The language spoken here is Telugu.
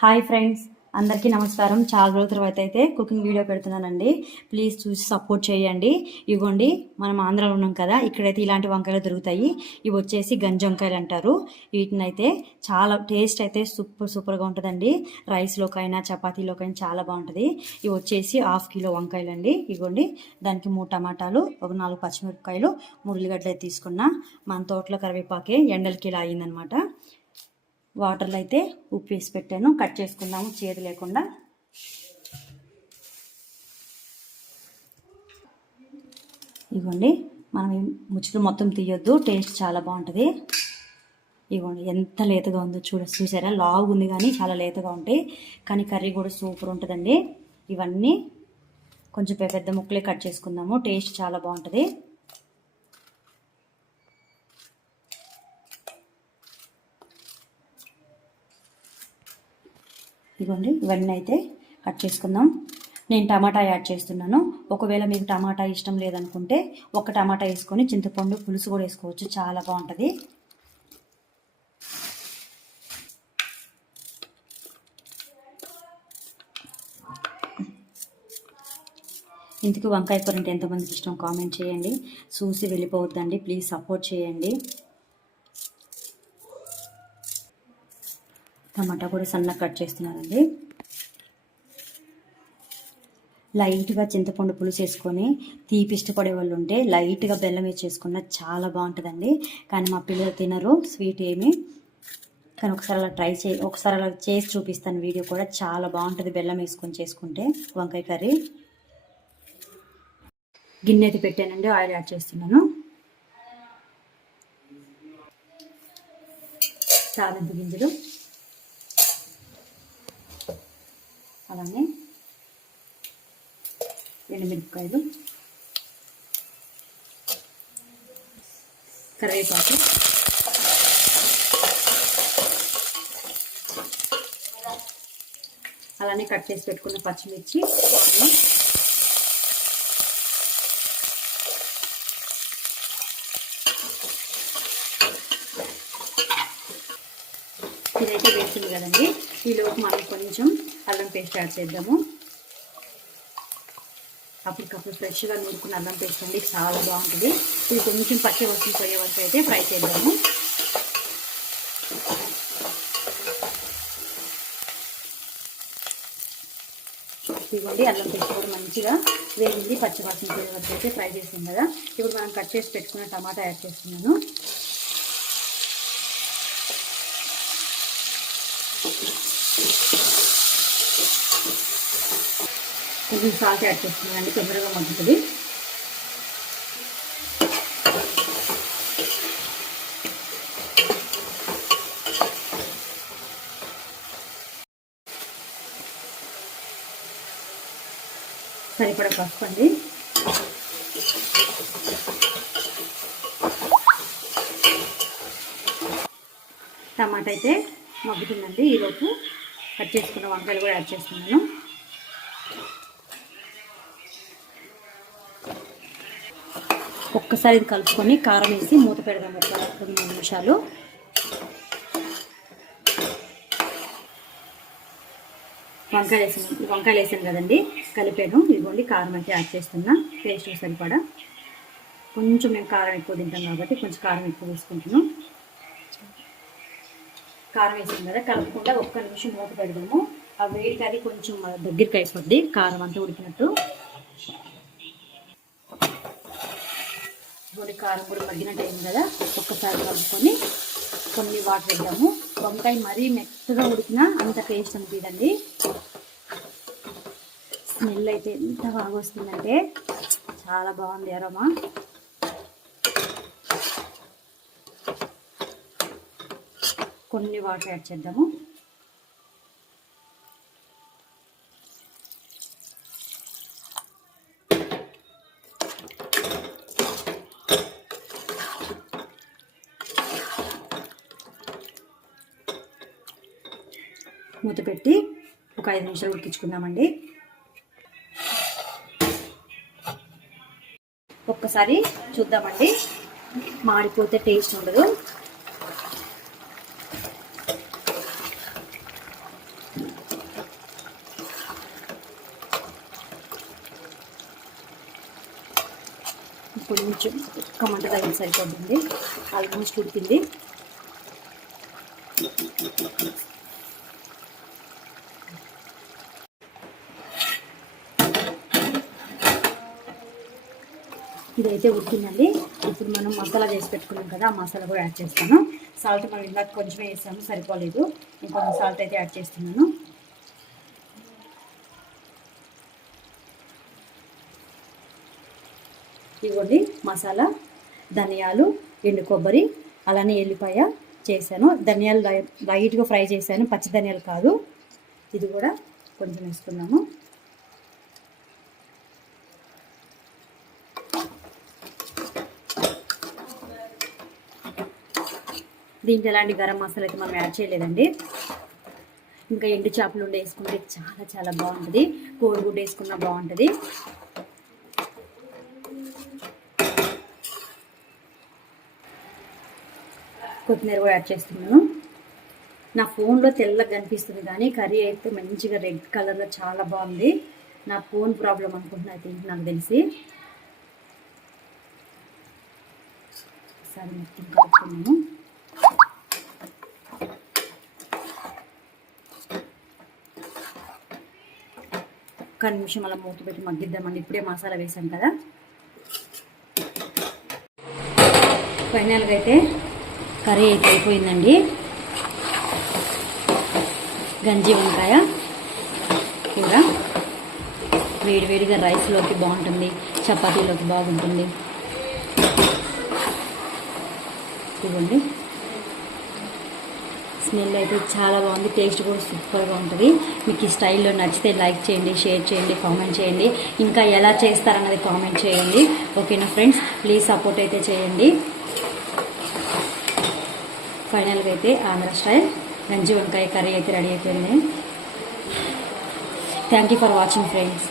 హాయ్ ఫ్రెండ్స్, అందరికీ నమస్కారం. చాలా రోజుల తర్వాత అయితే కుకింగ్ వీడియో పెడుతున్నానండి. ప్లీజ్ చూసి సపోర్ట్ చేయండి. ఇవ్వండి, మనం ఆంధ్రాలో ఉన్నాం కదా, ఇక్కడైతే ఇలాంటి వంకాయలు దొరుకుతాయి. ఇవి వచ్చేసి గంజి వంకాయలు అంటారు. వీటినైతే చాలా టేస్ట్ అయితే సూపర్గా ఉంటుందండి. రైస్లోకైనా చపాతీలోకైనా చాలా బాగుంటుంది. ఇవి వచ్చేసి 1/2 కిలో వంకాయలు అండి. ఇవ్వండి, దానికి 3 టమాటాలు, ఒక 4 పచ్చిమిరపకాయలు, 3 ఉల్లిగడ్డలు తీసుకున్నా. మన తోటలో కరివేపాకే ఎండలకి ఇలా అయిందనమాట. వాటర్లో అయితే ఉప్పు వేసి పెట్టాను. కట్ చేసుకుందాము చేదు లేకుండా. ఇవ్వండి, మనం ముచ్చులు మొత్తం తీయొద్దు, టేస్ట్ చాలా బాగుంటుంది. ఇవ్వండి, ఎంత లేతగా ఉందో చూసారా, లావుగా ఉంది కానీ చాలా లేతగా ఉంటాయి. కానీ కర్రీ కూడా సూపర్ ఉంటుందండి. ఇవన్నీ కొంచెం పెద్ద ముక్కలే కట్ చేసుకుందాము, టేస్ట్ చాలా బాగుంటుంది. ఇదిగోండి, ఇవన్నీ అయితే కట్ చేసుకుందాం. నేను టమాటా యాడ్ చేస్తున్నాను. ఒకవేళ మీకు టమాటా ఇష్టం లేదనుకుంటే ఒక టమాటా వేసుకొని చింతపండు పులుసు కూడా వేసుకోవచ్చు, చాలా బాగుంటుంది. ఇంతకు వంకాయ కూర అంటే ఎంతమందికి ఇష్టం కామెంట్ చేయండి. చూసి వెళ్ళిపోవద్దండి, ప్లీజ్ సపోర్ట్ చేయండి. టమాటా కూడా సన్నగా కట్ చేస్తున్నానండి. లైట్గా చింతపండు పులుసు వేసుకొని, తీపి ఇష్టపడే వాళ్ళు ఉంటే లైట్గా బెల్లం వేసి చేసుకున్న చాలా బాగుంటుందండి. కానీ మా పిల్లలు తినరు స్వీట్ ఏమి. కానీ ఒకసారి అలా చేసి చూపిస్తాను. వీడియో కూడా చాలా బాగుంటుంది బెల్లం వేసుకొని చేసుకుంటే వంకాయ కర్రీ. గిన్నె అయితే పెట్టానండి, ఆయిల్ యాడ్ చేస్తున్నాను. తాలింపు గింజలు, అలానే ఎండుమిరపకాయలు, కరివేపాకు, అలానే కట్ చేసి పెట్టుకున్న పచ్చిమిర్చి, ఇదైతే వేస్తుంది కదండి. ఈలోపు మనం కొంచెం అల్లం పేస్ట్ యాడ్ చేద్దాము. అప్పటికప్పుడు ఫ్రెష్గా నూరుకున్న అల్లం పేస్ట్ అండి, చాలా బాగుంటుంది. ఇది కొంచెం పచ్చి వస్తుంది పోయే వరకు అయితే ఫ్రై చేద్దాము. ఇవ్వండి, అల్లం పేస్ట్ కూడా మంచిగా వేగింది, పచ్చివాసన పోయే వరకు అయితే ఫ్రై చేసాం కదా. ఇప్పుడు మనం కట్ చేసి పెట్టుకున్న టమాటా యాడ్ చేస్తున్నాను. కొంచెం సాల్ట్ యాడ్ చేస్తున్నానండి, తొందరగా మగ్గుతుంది. సరిపడా పసుపు అండి. టమాటా అయితే మగ్గుతుందండి. ఈలోపు కట్ చేసుకున్న వంకాయలు కూడా యాడ్ చేస్తున్నాను. ఒక్కసారి ఇది కలుపుకొని కారం వేసి మూత పెడదాం ఒక 2-3 నిమిషాలు. వంకాయలు వేసాను కదండి, కలిపాను. ఇదిగోండి, కారం అయితే యాడ్ చేస్తున్నా, టేస్ట్ సరిపడా. కొంచెం మేము కారం ఎక్కువ తింటాం కాబట్టి కొంచెం కారం ఎక్కువ వేసుకుంటున్నాం. కారం వేసాం కదా, కలుపుకుండా 1 నిమిషం మూత పెడదాము. ఆ వేడికి అది కొంచెం దగ్గరికి అయిపోద్ది, కారం అంతా ఉడికినట్టు. కారం కూడా మగ్గినట్టు అయింది కదా, ఒక్కసారి కలుపుకొని కొన్ని వాటర్ వేద్దాము. వంకాయ మరీ మెత్తగా ఉడికినా అంత టేస్ట్ అనిపిదండి. స్మెల్ అయితే ఎంత బాగా వస్తుందంటే చాలా బాగుంది అరోమా. కొన్ని వాటర్ యాడ్ చేద్దాము. మూత పెట్టి ఒక 5 నిమిషాలు ఉడికించుకుందామండి. ఒక్కసారి చూద్దామండి, మాడిపోతే టేస్ట్ ఉండదు. కొంచెం ఒక్క మంట తగిలి సరిపోతుంది. ఆల్మోస్ట్ ఉడికింది. ఇదైతే ఉడికిందండి. ఇప్పుడు మనం మసాలా చేసి పెట్టుకున్నాం కదా, ఆ మసాలా కూడా యాడ్ చేస్తాను. సాల్ట్ మనం ఇందాక కొంచెం వేసాము, సరిపోలేదు. ఇంకొంచెం సాల్ట్ అయితే యాడ్ చేస్తున్నాను. ఇవ్వండి మసాలా, ధనియాలు, ఎండు కొబ్బరి, అలానే ఎల్లిపాయ చేశాను. ధనియాలు లైట్గా ఫ్రై చేశాను, పచ్చి ధనియాలు కాదు. ఇది కూడా కొంచెం వేసుకున్నాము. దీంట్లో ఎలాంటి గరం మసాలా అయితే మనం యాడ్ చేయలేదండి. ఇంకా ఎండు చేపలు ఉండి వేసుకుంటే చాలా చాలా బాగుంటుంది. కోడిగుడ్డు వేసుకున్నా బాగుంటుంది. కొత్తిమీర కూడా యాడ్ చేస్తున్నాను. నా ఫోన్లో తెల్లగా కనిపిస్తుంది కానీ కర్రీ అయితే మంచిగా రెడ్ కలర్లో చాలా బాగుంది. నా ఫోన్ ప్రాబ్లం అనుకుంటున్నా, అయితే నాకు తెలిసి. ఒకసారి మొత్తం కలుపుకున్నాము. ఒక్క నిమిషం అలా మూత పెట్టి మగ్గిద్దామండి. ఇప్పుడే మసాలా వేసాం కదా. ఫైనల్గా అయితే కర్రీ అయితే అయిపోయిందండి. గంజి వంకాయ కూర వేడివేడిగా రైస్లోకి బాగుంటుంది, చపాతీలోకి బాగుంటుంది. ఇవ్వండి, స్మెల్ అయితే చాలా బాగుంది. టేస్ట్ కూడా సూపర్గా ఉంటుంది. మీకు ఈ స్టైల్లో నచ్చితే లైక్ చేయండి, షేర్ చేయండి, కామెంట్ చేయండి. ఇంకా ఎలా చేస్తారన్నది కామెంట్ చేయండి. ఓకేనా ఫ్రెండ్స్, ప్లీజ్ సపోర్ట్ అయితే చేయండి. ఫైనల్గా అయితే ఆంధ్ర స్టైల్ గంజి వంకాయ కర్రీ అయితే రెడీ అయిపోయింది. Thank you for watching friends.